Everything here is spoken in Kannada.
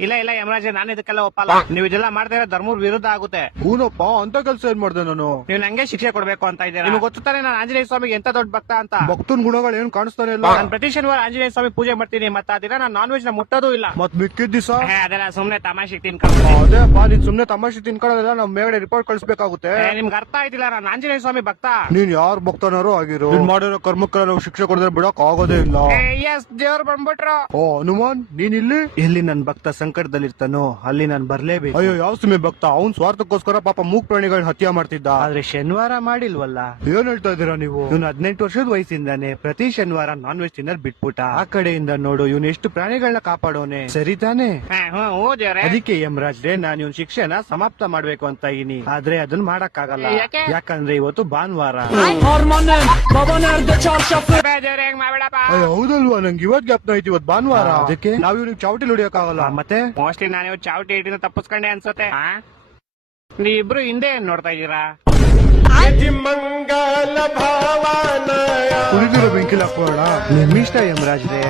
ಇಲ್ಲ ಇಲ್ಲ ಯಮರಾಜ್, ನಾನು ಇದಕ್ಕೆಲ್ಲ ಒಪ್ಪಲ್ಲ. ನೀವು ಇದೆಲ್ಲ ಮಾಡ್ತಾ ಧರ್ಮದ ವಿರುದ್ಧ ಆಗುತ್ತೆ. ಹೂನಪ್ಪ, ಅಂತ ಕೆಲ್ಸ ಏನ್ ಮಾಡ್ದೆ ನಾನು? ನೀವು ನಂಗೆ ಶಿಕ್ಷೆ ಕೊಡ್ಬೇಕು ಅಂತ ಇದ್ದೀರಾ. ನಿಮ್ಗೆ ಗೊತ್ತಾನೆ ನಾನು ಆಂಜನೇಯ ಸ್ವಾಮಿಗೆ ಎಂತ ದೊಡ್ಡ ಭಕ್ತ ಅಂತ. ಭಕ್ತನ್ ಗುಣಗಳು ಏನ್ ಕಾಣಿಸ್ತಾನೆ ಇಲ್ಲ. ನಾನು ಪ್ರತಿ ಶನಿವಾರ ಆಂಜನೇಯ ಸ್ವಾಮಿ ಪೂಜೆ ಮಾಡ್ತೀನಿ. ಮತ್ತೆ ಆ ದಿನ ನಾನು ನಾನ್ ವೆಜ್ ನ ಮುಟ್ಟೋದು ಇಲ್ಲ. ಮತ್ ಮಿಕ್ಕಿದ್ ದಿವಸ ಅದೆಲ್ಲ ಸುಮ್ನೆ ತಮಾಷೆ ತಿನ್ಕೊಂಡು. ಅದೇ ಬಾ, ನೀನ್ ಸುಮ್ನೆ ತಮಾಷೆ ತಿನ್ಕೊಳ್ಳೋದಿಲ್ಲ, ನಮ್ ಮೇಗಡೆ ರಿಪೋರ್ಟ್ ಕಳಿಸ್ಬೇಕಾಗುತ್ತೆ. ನಿಮ್ಗೆ ಅರ್ಥ ಆಯ್ತಿಲ್ಲ, ನಾನು ಆಂಜನೇಯ ಸ್ವಾಮಿ ಭಕ್ತ. ನೀನ್ ಯಾರ್ ಭಕ್ತನಾರು ಆಗಿರೋ, ನೀನ್ ಮಾಡಿರೋ ಕರ್ಮಕ್ಕೆಲ್ಲ ನಾವು ಶಿಕ್ಷೆ ಕೊಡದ್ರೆ ಬಿಡಕ್ ಆಗೋದೇ ಇಲ್ಲ. ಎಸ್, ದೇವ್ರು ಬಂದ್ಬಿಟ್ರು. ಓ ಹನುಮಾನ್, ನೀನ್ ಇಲ್ಲಿ? ಎಲ್ಲಿ ನನ್ ಭಕ್ತ ಸಂಕಟದಲ್ಲಿರ್ತಾನೋ ಅಲ್ಲಿ ನಾನು ಬರ್ಲೇಬೇಕು. ಅಯ್ಯೋ, ಯಾವ ಸುಮ್ಮನೆ ಭಕ್ತ? ಅವ್ನ್ ಸ್ವಾರ್ಥಕ್ಕೋಸ್ಕರ ಪಾಪ ಮೂಕ್ ಪ್ರಾಣಿಗಳನ್ನ ಹತ್ಯೆ ಮಾಡ್ತಿದ್ದ. ಆದ್ರೆ ಶನಿವಾರ ಮಾಡಿಲ್ವಲ್ಲ. ಏನ್ ಹೇಳ್ತಾ ಇದೀರಾ ನೀವು? ಇವನು 18 ವರ್ಷದ ವಯಸ್ಸಿಂದಾನೆ ಪ್ರತಿ ಶನಿವಾರ ನಾನ್ ವೆಜ್ ತಿನ್ನೋದ್ ಬಿಟ್ಬಿಟ್ಟ. ಆ ಕಡೆಯಿಂದ ನೋಡು, ಇವನು ಎಷ್ಟು ಪ್ರಾಣಿಗಳನ್ನ ಕಾಪಾಡೋನೆ, ಸರಿ ತಾನೆ? ಅದಕ್ಕೆ ಯಮರಾಜ್ರೆ, ನಾನು ಇವನ್ ಶಿಕ್ಷೆನ ಸಮಾಪ್ತ ಮಾಡ್ಬೇಕು ಅಂತ ಇದೀನಿ. ಆದ್ರೆ ಅದನ್ನ ಮಾಡಕ್ಕಾಗಲ್ಲ. ಯಾಕಂದ್ರೆ ಇವತ್ತು ಭಾನುವಾರ. ಅಯ್ಯೋ ಹೌದಲ್ವಾ, ನಂಗೆ ಇವತ್ ಜ್ಞಾಪನ ಐತಿ, ಇವತ್ ಭಾನುವಾರ. ಅದಕ್ಕೆ ನಾವ್ ಇವ್ನಿಗೆ ಚಾವಟಿ ಹೊಡಿಯಕ್ಕಾಗಲ್ಲ. ಮತ್ತೆ ಮೋಸ್ಟ್ಲಿ ನಾನು ಇವತ್ತು ಚಾವಟಿ ಹಿಡಿನ ತಪ್ಪಿಸ್ಕೊಂಡೆ ಅನ್ಸುತ್ತೆ. ನೀವಿಬ್ರು ಹಿಂದೆ ಏನ್ ನೋಡ್ತಾ ಇದೀರಾ? ಕುಡಿದಿರೋ ಬೆಂಕಿ ಹಾಕೋಣ. ನಿಮ್ಮಿಷ್ಟ ಯಮರಾಜ್ರೆ.